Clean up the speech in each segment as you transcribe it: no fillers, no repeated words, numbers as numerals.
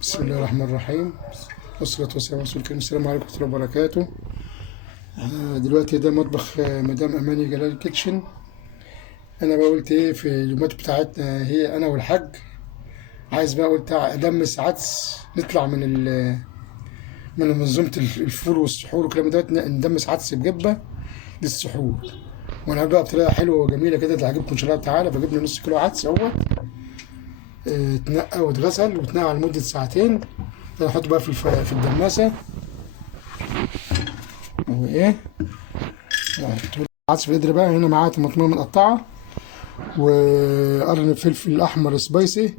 بسم الله الرحمن الرحيم، والصلاة والسلام على رسول الكريم. السلام عليكم ورحمة الله وبركاته. دلوقتي ده مطبخ مدام أماني جلال كيتشن. أنا بقى قلت إيه في اليومات بتاعتنا، هي أنا والحاج عايز بقى قلت أدمس عدس، نطلع من منظومة الفول والسحور والكلام ده، ندمس عدس بجبة للسحور. وأنا بقى بطريقة حلوة وجميلة كده تعجبكم إن شاء الله تعالى. بجيب لي نص كيلو عدس أهوت، اتنقى واتغسل واتنقى لمدة ساعتين. احطه بقى في الدماسة وايه، عدس في القدر بقى. هنا معايا طماطمية متقطعة وقرن فلفل احمر سبايسي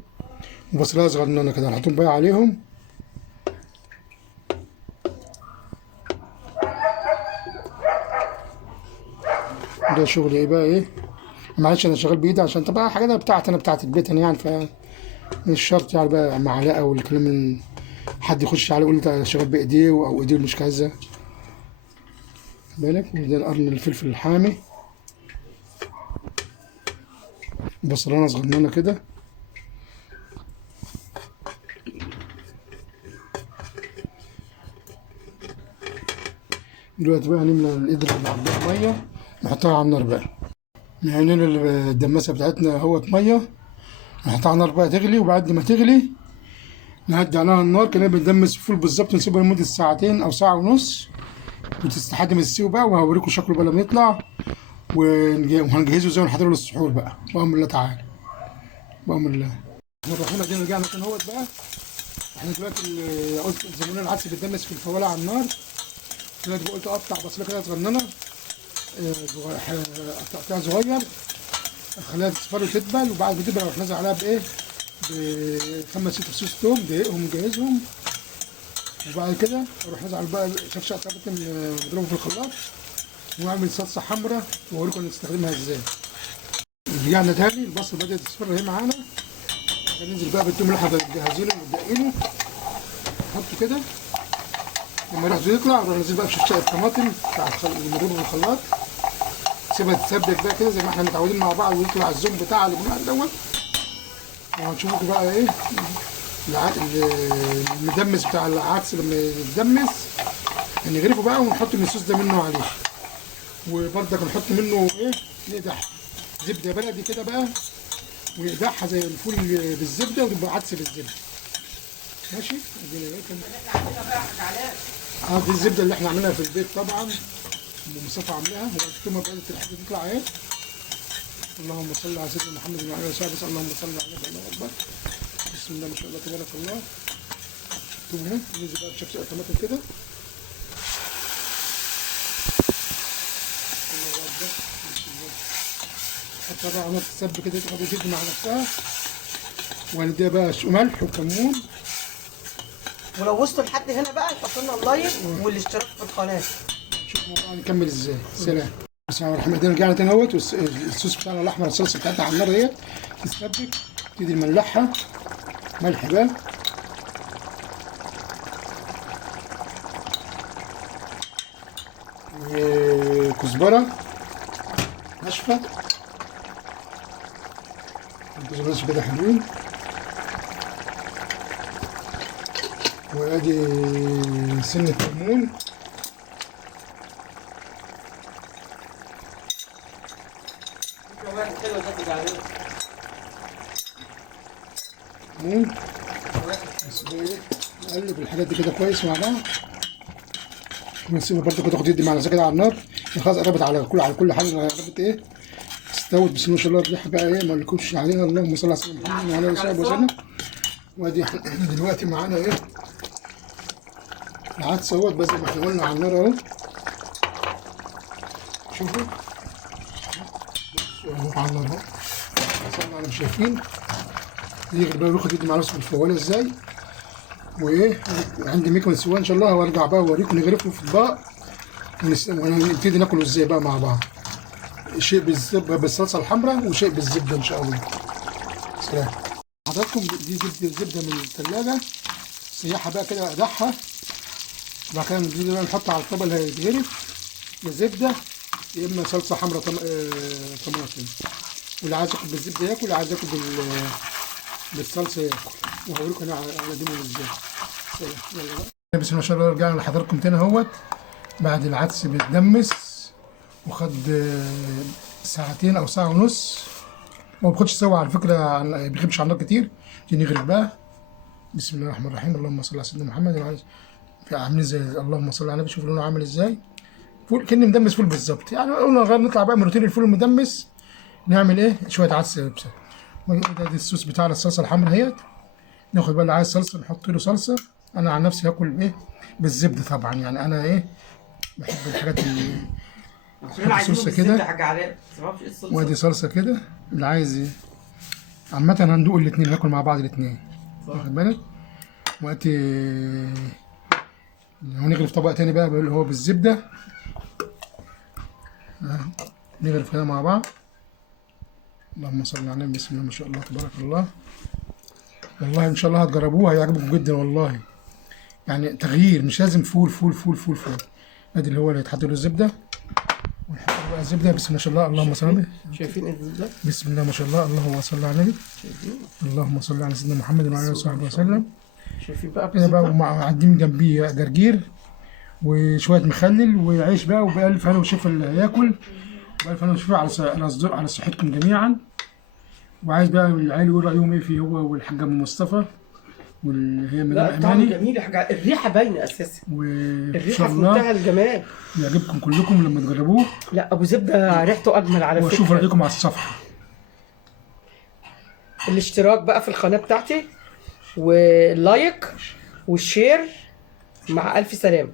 وبصلاية صغننة كده، هنحطهم بقى عليهم. ده شغل ايه بقى ايه، معلش انا شغال بايدي عشان طبعا حاجات بتاعتي انا بتاعت البيت انا يعني، فمش شرط يعني بقى معلقة والكلام من حد يخش عليه يقول انت شغال بايديه او ايديه مش كذا بالك. وده القرن الفلفل الحامي، بصلانة صغننة كده. دلوقتي بقى نملى القدر اللي عندها مية، نحطها على النار بقى. نعمل الدماسة بتاعتنا اهوت مية، نحطها على النار بقى تغلي. وبعد ما تغلي نهدي عليها النار كده، بندمس الفول بالظبط، نسيبها لمدة ساعتين أو ساعة ونص وتستحد من السوا بقى. وهوريكم شكله بقى لما يطلع، وهنجهزه زي ما نحضره للسحور بقى بأمر الله تعالى. بأمر الله. احنا الرحمة دي رجعنا تاني اهوت بقى. احنا دلوقتي قلت زماننا العدس بيتدمس في الفوالة على النار. دلوقتي قلت اقطع بصله كده صغننه، قطعتها صغير، اخليها تصفر وتدبل. وبعد ما تدبل اروح نازل عليها بايه، بخمس ست فصوص توم دقيقهم مجهزهم. وبعد كده اروح نازل على بقى شفشق طماطم مضروبه في الخلاط، واعمل صلصه حمراء واوريكم نستخدمها ازاي. رجعنا تاني، البصل بدات تصفر اهي معانا. هننزل بقى بالتوم اللي احنا مجهزينه ومدقينه، نحطه كده. لما ريحته يطلع نروح ننزل بقى بشفشق الطماطم بتاع المضروبه في الخلاط، سيبها تتسبك بقى كده زي ما احنا متعودين مع بعض، ويطلع الزوم بتاع اللي بنعمل دوت. وهنشوفكم بقى ايه المدمس بتاع العدس لما يتدمس هنغرفه بقى ونحط من الصوص ده منه عليه. وبرضك نحط منه ايه، نقدح زبده بلدي كده بقى، ونقدحها زي الفول بالزبده، وتبقى عدس بالزبده. ماشي. دي الزبده اللي احنا عاملينها في البيت طبعا، ام مصطفى عاملاها. والتومه بدات الحاجه تطلع اهي. اللهم صل على سيدنا محمد وعلى اله وصحبه. اللهم صل على النبي. الله اكبر. بسم الله ما شاء الله تبارك الله. التوم اهي، ننزل بقى بشفشق الطماطم كده. الله اكبر. بسم الله. حطها بقى على نار تسب كده تاخد وتدي مع نفسها. وهنديها بقى ملح وكمون. ولو وصلوا لحد هنا بقى يحطوا لنا اللايك والاشتراك في القناه. شوفوا بقى نكمل ازاي. سلام. بسم الله الرحمن الرحيم. رجعنا تاني اهوت، والصوص بتاعنا الاحمر، الصلصه بتاعتنا على النار اهي تتسبك. نبتدي نملحها ملح بقى، وكزبره ناشفه، كزبره ناشفه كده حلوين. وادي سنه ليمون، نقلب الحاجات دي كده كويس مع بعض، ونسيبها برضه كده تاخد يدي مع نفسها كده على النار. خلاص قربت على كل حاجه، قربت ايه استوت. بسم الله ما شاء الله. الريحه بقى ايه ما اقولكوش عليها. اللهم صل على سيدنا محمد وعلى اله وصحبه وسلم. وادي احنا دلوقتي معانا ايه العدس اهوت بس زي ما احنا قلنا على النار اهو. شوفوا اهو على النار اهو، وصلنا على شايفين يغلي بقى وياخد يدي مع نفسه بالفواله ازاي. وايه عندي ميكون سوا ان شاء الله، وارجع بقى اوريكم نغرفه في اطباق ونبتدي ناكله ازاي بقى مع بعض. شيء بالصلصه الحمراء وشيء بالزبده ان شاء الله. سلام حضراتكم. دي جبت الزبده من الثلاجه، سيحها بقى كده اقدحها. وبعد كده نبتدي بقى نحطها على الطبق اللي هيتغرف، يا زبده يا اما صلصه حمراء طماطم. واللي عايز ياكل بالزبده ياكل، واللي عايز ياكل بالصلصه ياكل. وهوريكم انا على دينه ازاي. يلا بقى بسم الله ما شاء الله. رجعنا لحضراتكم تاني اهوت بعد العدس بيتدمس وخد ساعتين او ساعه ونص. ما بياخدش سوا على فكره، ما بيغيبش على النار كتير عشان يغرق بقى. بسم الله الرحمن الرحيم. اللهم صل على سيدنا محمد. عاملين زي اللهم صل على النبي. شوف لونه عامل ازاي، فول كأني مدمس فول بالظبط. يعني قلنا نغير نطلع بقى من روتين الفول المدمس، نعمل ايه شويه عدس بس. وده الصوص بتاعنا الصلصه الحمراء اهيت. ناخد بقى اللي عايز صلصه نحط له صلصه. انا عن نفسي هاكل بايه بالزبده طبعا، يعني انا ايه بحب الحاجات اللي الصلصه كده. وادي صلصه كده اللي عايز ايه. عامه هندوق الاثنين، ناكل مع بعض الاثنين واخد بالك. وقت ونغرف طبق تاني بقى اللي هو بالزبده. نغرف كده مع بعض. اللهم صل على النبي. بسم الله ما شاء الله تبارك الله. والله ان شاء الله هتجربوه هيعجبكم جدا والله. يعني تغيير، مش لازم فول فول فول فول فول. ادي اللي هو اللي يتحط له الزبده، ونحط بقى الزبده. بسم الله ما شاء الله. اللهم صل على النبي. شايفين الزبده؟ بسم الله ما شاء الله. اللهم صل على النبي. اللهم صل على سيدنا محمد وعلى اله وصحبه وسلم. شايفين بقى كده بقى ومعدين جنبيه جرجير وشويه مخلل وعيش بقى. وبألف هنا وشفا اللي هياكل، بألف هنا وشفا على صحتكم جميعا. وعايز بقى العيال يقول رايهم ايه فيه هو والحاجه ام مصطفى واللي هي مدام طعم اماني. جميل، الريحه باينه اساسا. وان الريحه شاء في الله منتهى الجمال. يعجبكم كلكم لما تجربوه. لا ابو زبده ريحته اجمل على فكره. واشوف رايكم على الصفحه. الاشتراك بقى في القناه بتاعتي واللايك والشير. مع الف سلامه.